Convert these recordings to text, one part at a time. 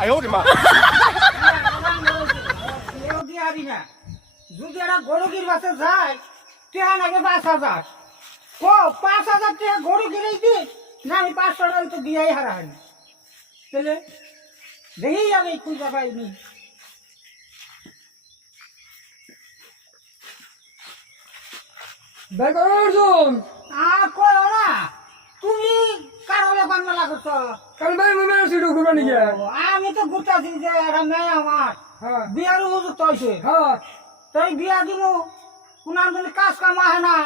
哎呦我的妈！ যদি একটা গরু কিনবাসে যায় টেহা নাকি 5,000 ও 5,000 টেহা গরু কিনেই দি না আমি 500 টাকা তো দিয়াই হারা হয়নি তাহলে দেখেই যাবে খুঁজে পাইনি বেকারজন করো না তুমি কারণে বান্না করছো কাল ভাই মনে আছে তো ঘুরবানি গিয়া আমি তো ঘুরতেছি যে একটা মেয়ে আমার হ্যাঁ বিয়ার উপযুক্ত হয়েছে হ্যাঁ তাই বিয়া দিব কোনার জন্য কাজ কাম আহে না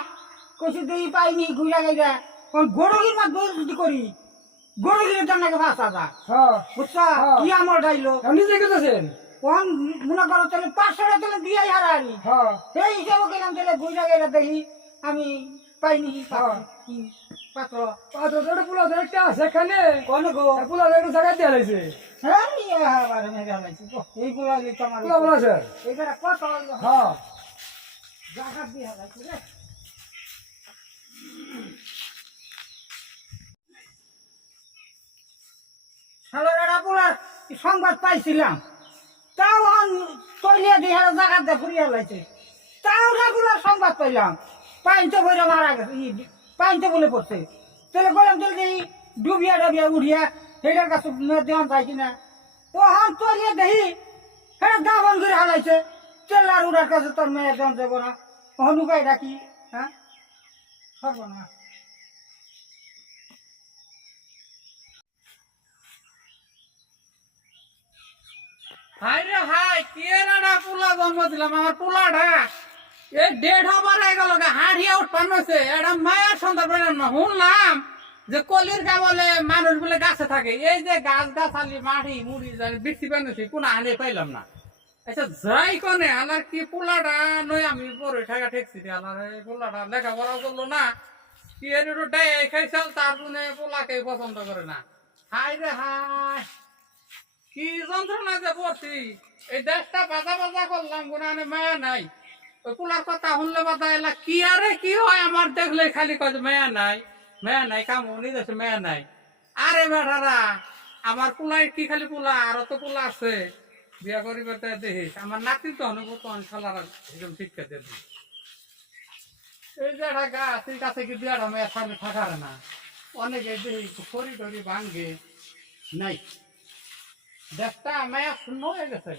কইছি দেই পাইনি ঘুরা গাইরা কোন গরুগির মাছ যদি করি গরুগির দাম নাকি 5,000 হ্যাঁ বুঝছা হ্যাঁ। কি আমার ডাইলো আপনি যে গেছেন কোন মনে করো তাহলে 500 টাকা তাহলে দিয়াই হারানি হ্যাঁ এই হিসাবে গেলাম তাহলে ঘুরা গাইরা দেখি আমি পাইনি হ্যাঁ। কি পাত্র পাত্র তো পুলা একটা আছে এখানে কোন গো পুলা একটা জায়গা দিয়ে লাইছে হ্যাঁ আবার মেজা লাইছি এই গুলা কি তোমার পুলা বলা স্যার এইটা কত হলো হ্যাঁ জায়গা দিয়ে লাইছি রে সালারা পোলার সংবাদ পাইছিলাম তাও তৈলিয়া দিয়ে জায়গা দিয়ে ঘুরিয়া লাইছে তাও রেগুলার সংবাদ পাইলাম পাইনতে বইরা মারা গেছে পাইনতে বলে পড়ছে তাহলে বললাম তাহলে দেখি ডুবিয়া ডাবিয়া উঠিয়া সেটার কাছে দেওয়ান যায় কিনা ও হান তৈলিয়া দেখি হ্যাঁ দাবন করে হালাইছে তেলার উড়ার কাছে তোর মেয়ে দেওয়ান যাবো না হনুকাই ডাকি হ্যাঁ সর্বনা হাই রে হাই কি রাডা পোলা জন্ম দিলাম আমার পোলাটা এই 1.5 বার হয়ে গেল হাঁড়িয়া উৎপন্ন হয়েছে এটা মায়ের সন্তান পেলাম না শুনলাম যে কলির কামলে মানুষ বলে গাছে থাকে এই যে গাছ গাছালি মাটি মুড়ি বৃষ্টি পেয়েছি কোন হানে পাইলাম না আচ্ছা যাই কনে আলার কি পোলাটা নই আমি পরে ঠেকা ঠেকছি আলার এই পোলাটা লেখাপড়া করলো না কি এর ডাই খাইছাল তার জন্য পোলাকে পছন্দ করে না হাই রে হাই কি যন্ত্রণা যে পড়ছি এই দেশটা বাজা বাজা করলাম কোনখানে মায়া নাই ওই পোলার কথা শুনলে বাধা এলা কি আরে কি হয় আমার দেখলে খালি কয় মায়া নাই কাম উনি দেশে মায়া নাই আরে বেটারা আমার পোলাই কি খালি পোলা আরো তো পোলা আছে বিয়া করিবে দেখিস আমার নাতি তো হনব তো খেলার একদম শিক্ষা দিয়ে দিই এই যে একটা গাছ এই গাছে কি বিয়াটা মেয়ে থাকলে থাকার না অনেকে দেখি খড়ি টরি ভাঙ্গে নাই দেশটা মায়া শূন্য হয়ে গেছে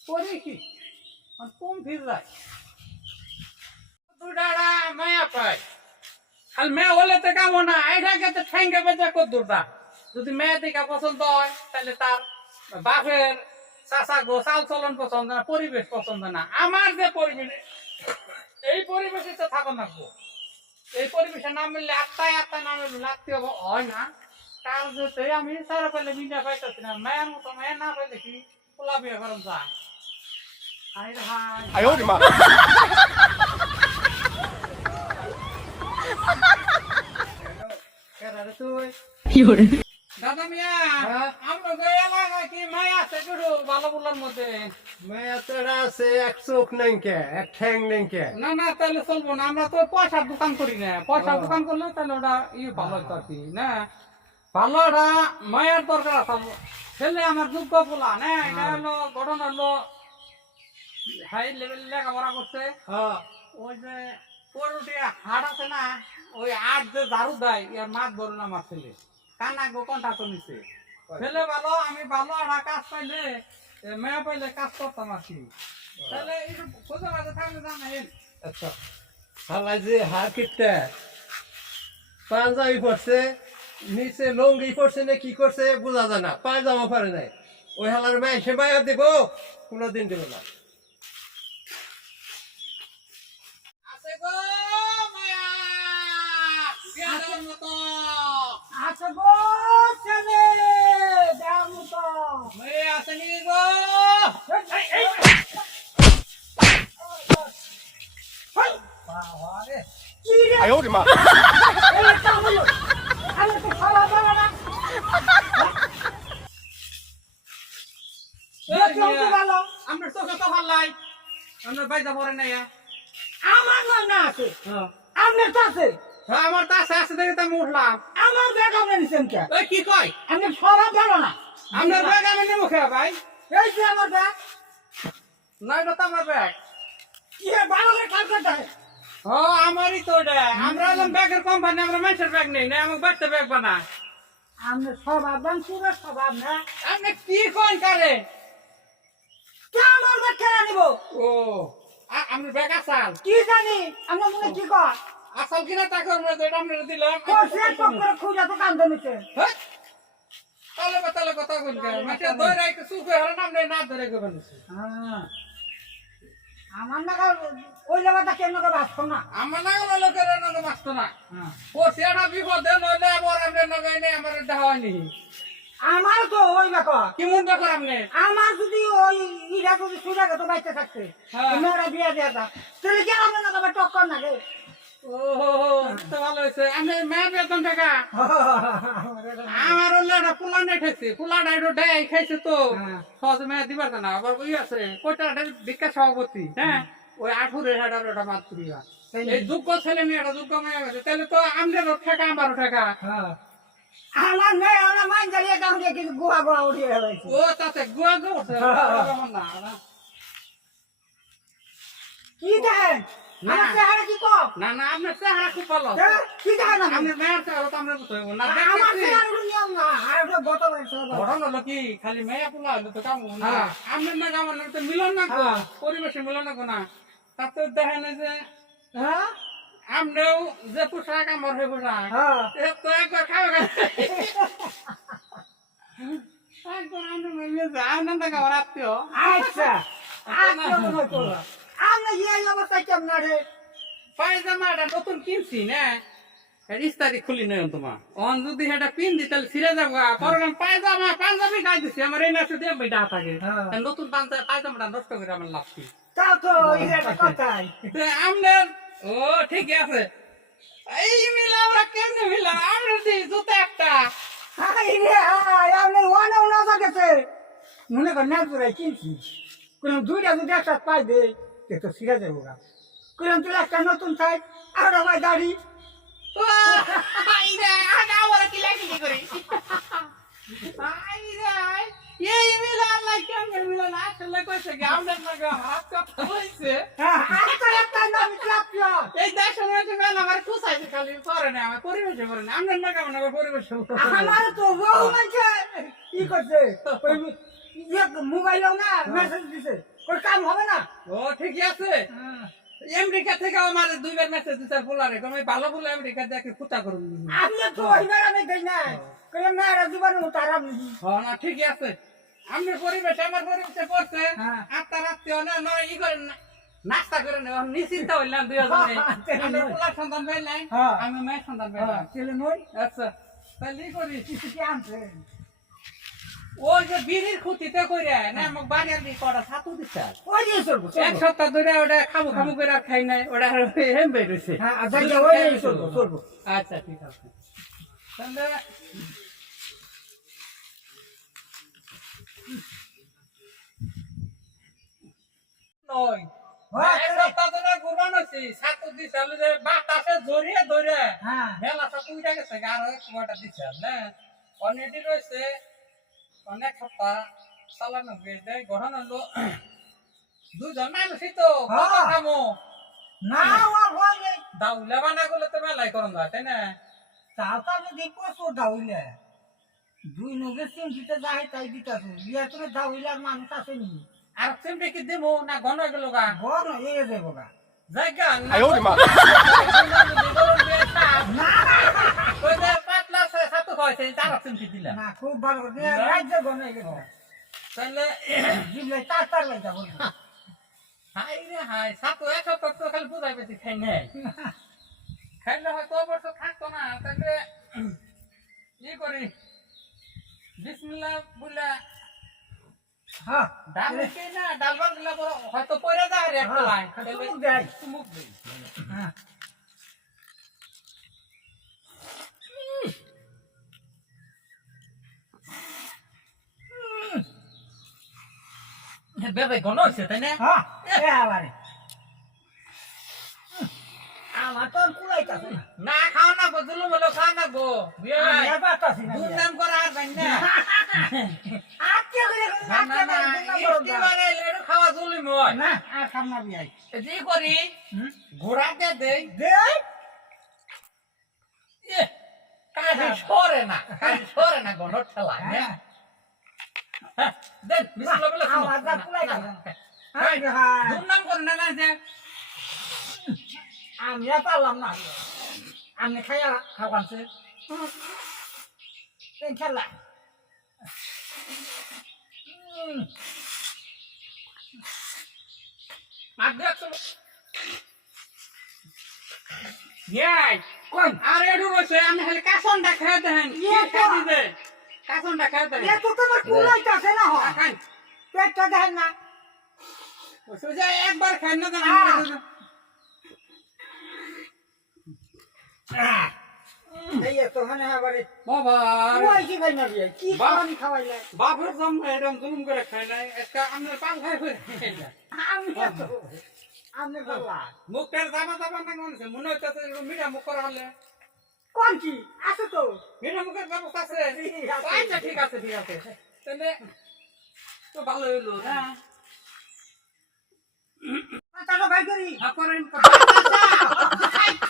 করি কি কম ফির যায় দুডাড়া মায়া পায় খালি মেয়ে হলে তো কামো না এটাকে তো ঠেঙ্গে বেঁচে কত দূরটা যদি মেয়ে দিকে পছন্দ হয় তাহলে তার বাপের চাষা গো চাল চলন পছন্দ না পরিবেশ পছন্দ না আমার যে পরিবেশ এই পরিবেশে তো থাকো নাকবো এই পরিবেশে না মিললে আত্মায় না মিললে লাগতে হয় না কাল যেতে আমি সারা পেলে মিডিয়া পাইতেছি না মেয়ের মতো মেয়ে না পাইলে কি পোলা বিয়ে করেন যায় হাই হাই 哎呦我的妈！ দাদা মিয়া আমরা যে এলাকায় কি মায়া আছে একটু ভালো বলার মধ্যে মায়া তোরা আছে এক চোখ নেই কে এক ঠ্যাং নেই কে না না তাহলে চলবো না আমরা তো পয়সার দোকান করি না পয়সার দোকান করলে তাহলে ওটা ভালো হতো আর কি না ভালো ওটা মায়ের দরকার আছে ছেলে আমার যোগ্য পোলা না এটা হলো ঘটনা হলো হাই লেভেল লেখাপড়া করছে হ্যাঁ ওই যে পরুটি হাট আছে না ওই আট যে ঝাড়ু দেয় ইয়ার মাছ ধরুন আমার ছেলে কানা গো কন্টাক্ট নিছে ছেলে ভালো আমি ভালো আর কাজ পাইলে মেয়ে পাইলে কাজ করতাম আর কি তাহলে একটু খোঁজা মাঝে থাকলে জানেন আচ্ছা হালাই যে হার কিটটা পাঞ্জাবি পড়ছে নিচে লঙ্গি পড়ছে না কি করছে বোঝা যায় না পায়জামা পারে নাই ওই হালার মায় সে মায়া দেবো কোনোদিন দেবো না আছে গো মায়া বিয়ার মতো আচ্ছা গো ছেলে দাম তো মেয়ে আছে নি গো কি রে 哎呦我的妈！ এটা হলো আমি তো খাওয়া দাওয়া না দেখতে ভালো আমরা চোখে তো ভাল্লাই আমরা বাইজা পড়ে নাই আমার নয় না আছে আপনার তো আছে আমার তা আছে দেখে তো আমি উঠলাম আমার ব্যাগ আপনি নিছেন কে ওই কি কয় আপনি সবাই ভালো না আপনার ব্যাগ আমি নেবো খেয়া ভাই এই যে আমার ব্যাগ না এটা তো আমার ব্যাগ কি রে, ভালো করে কাজ করতে হয়। ও আমারই তো ওটা আমরা হলাম ব্যাগের কোম্পানি আমরা মানুষের ব্যাগ নেই না আমাকে বাড়তে ব্যাগ বানায় আমরা স্বভাব বাংশুরের স্বভাব না আপনি কি কোন কারে কে আমার ব্যাগ কেড়ে নিব ও আমার ব্যাগ আসাল কি জানি আমরা মনে কি কর আসাল কিনা তা করবো তো এটা আমরা দিলাম কোর্সে টক করে খুঁজা তো কান্দে নিছে হ্যাঁ? তাহলে কথা বলি মাঠে ধরে একটু সুখ হয়ে হলো না আমরা না ধরে কে বানিয়েছি হ্যাঁ আমার নাগাল ওই জায়গাটা কেন করে আসতো না আমার না হলো লোকের নগে মাসতো না হ্যাঁ। ও সেটা বিপদে নইলে আবার আমরা নগে নেই আমার দেওয়ানি আমার তো ওই ব্যাপার কি মন ব্যাপার আপনি আমার যদি ওই ইরা যদি সুজা গেতো বাইতে থাকতে হ্যাঁ। মেয়েরা বিয়া দেয়া তা তাহলে কি আমরা না তবে টক্কর না গে ও তো ভালো হয়েছে আমি মেয়ে বেতন টাকা আমার হলে একটা পোলা নাই খাইছে পোলাটা একটু ডাই খাইছে তো হ্যাঁ। সহজে মেয়ে দিবার না আবার ওই আছে কয়টা ভিক্ষা সভাপতি হ্যাঁ ওই 18,000 মাত করিবা এই যোগ্য ছেলে মেয়েটা যোগ্য মেয়ে গেছে তাহলে তো আমাদেরও টাকা আমারও টাকা আমার মেয়ে আমার মাইন জ্বালিয়ে কাম দিয়ে কিছু গুয়া গুয়া উঠিয়ে হয়েছে ও তাতে গুয়া গেছে না কি দেখেন না। আমার চেহারা কি কম না না আপনার চেহারা খুব ভালো হ্যাঁ? কি দেখেন আপনি? আপনার মেয়ের চেহারা তো আমরা বুঝতে পারবো না আমার দেখতেছি। চেহারা নিয়ম না আর ওটা গত বছর ঘটনা হলো কি খালি মেয়ে পোলা হলো তো কাম না হ্যাঁ। আপনার না কামান তো মিলন না হ্যাঁ। পরিবেশে মিলন না না তাতে দেখেন যে হ্যাঁ আমরাও যে পোশাক আমার হয়ে পোশাক হ্যাঁ এ তো একবার খাবে একবার আমরা মিলে যা আনন্দ খাবার আত্মীয় আচ্ছা আচ্ছা মনে করো আমরা এই অবস্থায় কেমন রে পায়জামাটা নতুন কিনছি না ইস্তারি খুলি নয় তোমার অন যদি সেটা পিন দি তাহলে ছিঁড়ে যাবো পরে পায়জামা পাঞ্জাবি গাই দিছি আমার এই নাচে দিয়ে বেটা থাকে হ্যাঁ। নতুন পায়জামাটা নষ্ট করে আমার লাগছি তাও তো এটা কথাই আপনার ও ঠিক আছে এই মিলা আমরা কেমনে মিলাম আমরা দিই জুতো একটা হাই রে হাই আপনি ওয়ানে না গেছে মনে কর না পুরাই কিনছি কোন দুইটা যদি একসাথে পাই দে তো সিরা যাবো গা কোন তুই একটা নতুন চাই আর ওটা ভাই দাড়ি ও, আইরে, আগা ওরা কি লাগিয়ে করি আইরে, এই মিলা আল্লাহ কেমনে মিলা না আসলে কইছে কি আমরা না হাত কথা হইছে একটা একটা নাম ক্লাপিয়া এই দেশের মধ্যে মেলা আমার কুসাইছে খালি করে না আমার পরিবেশে করে না আমরা না কেমন আমার পরিবেশে আমার তো বউ মানে কি করছে ওই মোবাইল না মেসেজ দিছে ওই কাম হবে না ও ঠিকই আছে আমেরিকা থেকে আমার দুইবার মেসেজ দিছে ফুলারে কই ভালো বলে আমেরিকা দেখে ফুটা করুন আমি তো ওইবার আমি দেই না কই মেয়েরা জীবনে উতারাম হ্যাঁ না ঠিকই আছে আমার পরিবেশ আমার পরিবেশে পড়ছে হ্যাঁ। আত্মার আত্মীয় না নয় ই করেন না নাস্তা করে নেওয়া নিশ্চিন্ত হইলাম দুই জনে আমি পোলার সন্তান পাইলাই হ্যাঁ। আমি মেয়ের সন্তান পাইলাম ছেলে নই আচ্ছা তাহলে ই করি কিছু কি আনছে ওই যে বিড়ির খুঁতিতে কইরা না আমাকে বাড়ির দিকে কটা ছাতু দিচ্ছে ওই যে চলবো এক সপ্তাহ ধরে ওটা খাবো খাবো করে আর খাই নাই ওটা হেম বেরোছে হ্যাঁ আচ্ছা ওই চলবো চলবো আচ্ছা ঠিক আছে তাহলে নয় হ্যাঁ, এক সপ্তাহ ধরে ঘুরানো হচ্ছে ছাতু দিছে যে বাতাসে জড়িয়ে ধরে হ্যাঁ মেলা ছাতু উঠে গেছে আরো এক কটা দিচ্ছে না অনেকটি রয়েছে অনেক সপ্তাহ চালানো গেছে গঠন হলো দুজন মানুষই তো হ্যাঁ। খামো না ও বলে দাউলা বানা করলে তো মেলাই করন যায় তাই না তাও তো আমি দেখবো তো দাউলে দুই নগের চিন্তিতে যাই তাই দিতাছে বিয়া তুমি দাউলে আর মানুষ আসেনি আর সিমটি কি দেবো না ঘন হয়ে গেল গা বড় এ দেবো গা জায়গা না না ওই যে পাতলা ছাতু খাওয়াইছে তারা সিমটি দিলাম না খুব ভালো করে রাজ্য গনে গেছে তাহলে জিবলে তার তার লই যাবো হাই রে হাই ছাতু এক সপ্তাহ তো খালি বুঝাই পেয়েছি খাই নাই খাইলে হয়তো অবশ্য থাকতো না তাহলে ই করি বিসমিল্লাহ বলে হ্যাঁ ডাল কে না ডালবার দিলে হয়তো পড়ে যায় রে একটা লাই চুমুক দেয়। চুমুক দেই হ্যাঁ বেবে ঘন হয়েছে তাই না হ্যাঁ এ আবারে আমার তো কুলাইতাছে না না খাওয়া না গো জুলুম হলো খাওয়া না গো আমি আর পারতাছি না দুর্নাম করা আর জানি না আত্মীয় করে না না না ইষ্টি বানাই লেড়ু খাওয়া জুলুম হয় না আর খাম না বিয়াই জি করি ঘোড়া দে দেই দে কাজে সরে না গণ ঠেলা দেন বিসমিল্লাহ বলে আমার যা কুলাইতাছে দুর্নাম করে না যে আমি আর পারলাম না আমি খাইয়া খাওয়ানছে খেলা আর দেখছো ইয়াই কোন আর এডু রইছে আমি খালি কাসনটা খেয়ে দেন ইয়ে তো। খেয়ে দিবে কাসনটা খেয়ে দেন এ তো তোমার কুলাইতাছে না হ খান পেটটা দেখেন না সোজা একবার খাই না কেন এই তো মানে আবার বাবা কুলাইছি ভাই না বিয়াই কি বাহ। খাওয়ানি খাওয়াইলে বাপের জম এরকম জুলুম করে খাই নাই আজকে আপনার পাল খাই করে আমি তো আমি বললাম মুখটার দাবা দাবা না মনে হইতেছে মিঠা মুখ করা হলে কোন কি আছে তো মিঠা মুখের ব্যবস্থা আছে আছে। আচ্ছা ঠিক আছে তাহলে তো ভালো হইলো হ্যাঁ টাকা ভাই করি করেন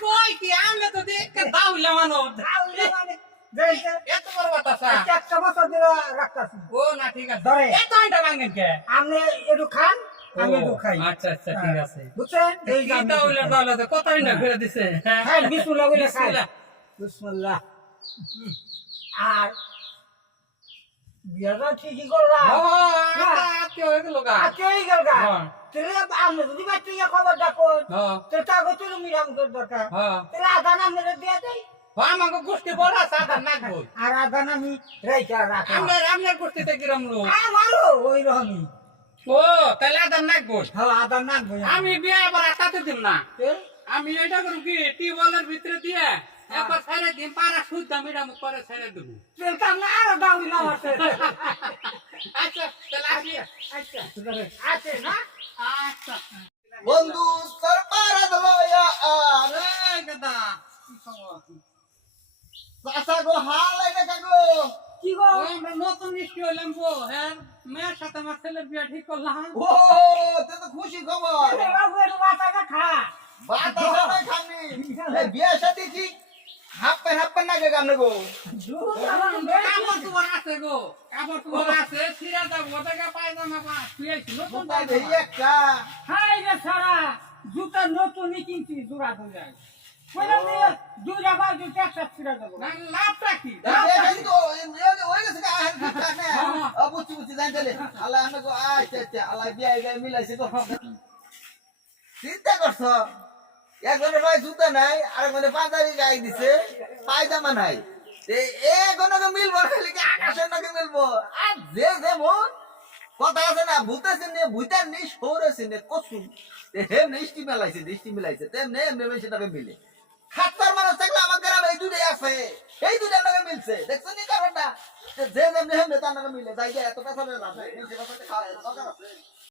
কই কি আমরা তো দেখে দাউলে মানো তাহলে মানে দেখে এত বড় বাতাসা একটা বছর ধরে রাখতাছি ও না ঠিক আছে ধরে। এত এটা ভাঙেন কে আপনি একটু খান আমি একটু খাই আচ্ছা আচ্ছা ঠিক আছে বুঝছেন এই কি দাউলে দাউলে তো কতই না ঘুরে দিছে হ্যাঁ বিসমিল্লাহ বলে খাই বিসমিল্লাহ। বিসমিল্লাহ আর বিয়াটা ঠিকই করলাম ও আত্মীয় হয়ে গেল গা আচ্ছা এই গেল গা হ্যাঁ। তাহলে আপনি যদি বাচ্চা ইয়া খবর ডাকো হ্যাঁ তো তাকে তো মিরাম করে দরকার হ্যাঁ তাহলে আদান আপনাদের দিয়ে দেয় আমাকে গোষ্ঠী বড় সাদা নাকবো আর আদান আমি রাইখা রাখলাম আপনার গোষ্ঠীতে কিরম লোক আমারও ওই রকমই ও তাহলে আদার নাকবো হ্যাঁ আদান নাকবো আমি বিয়ে আবার আটাতে দিব না আমি এটা করব কি টিউবওয়েলের ভিতরে দিয়ে একবার ছেড়ে দিন পারা শুদ্ধ মিডাম করে ছেড়ে দেব তেল কাম না আরো দামি না আছে আচ্ছা তাহলে আসি আচ্ছা আছে না আচ্ছা বন্ধু তোর পারাদ লয়া আর এই দাদা কি খবর চাচা গো হাল আইনা কাগো কি গো ও আমরা নতুন মিষ্টি হইলাম গো হ্যাঁ মেয়ের সাথে আমার ছেলের বিয়ে ঠিক করলাম ও তে তো খুশি খবর আরে বাবু একটু মাথাটা খা বাতাসা নাই খানি এই বিয়া শাদি ঠিক হাপ্পে না গে গানে গো কাপড় তোমার আছে গো কাপড় তোমার আছে ছিড়া যাবো ওটাকে পায়জামা শুয়েছি নতুন তাই দেই পায়জামা একটা হাই রে সারা জুতা নতুনই কিনছি জোড়া হয়ে যায় কইলাম যে দুইটা বাল দুইটা একসাথে ছিড়া দেবো না লাভটা কি এই খালি তো ওই গেছে গা আর ঠিক থাকে বুঝছি জানতেলে আল্লাহ আমি গো আচ্ছা আল্লাহ বিয়া গায় মিলাইছে গো চিন্তা করছ একজনের ভাই জুতা নাই আর একজনে পাঞ্জাবি গাই দিছে পায়জামা নাই এখনকে মিলবো খালি কি আকাশের নাকি মিলবো আর যে যেমন কথা আছে না ভূতেছে নে ভূতার নি সৌরেছে নে কচু হেমনে দৃষ্টি মেলাইছে তেমনি এমনি সেটাকে মিলে খাতার মানুষ থাকলে আমার গ্রামে এই দুটাই আছে এই দুটার নাকি মিলছে দেখছো নি কারণটা যে যেমনি হেমনে তার নাকি মিলে যাই এত কথা না খাওয়া দরকার আছে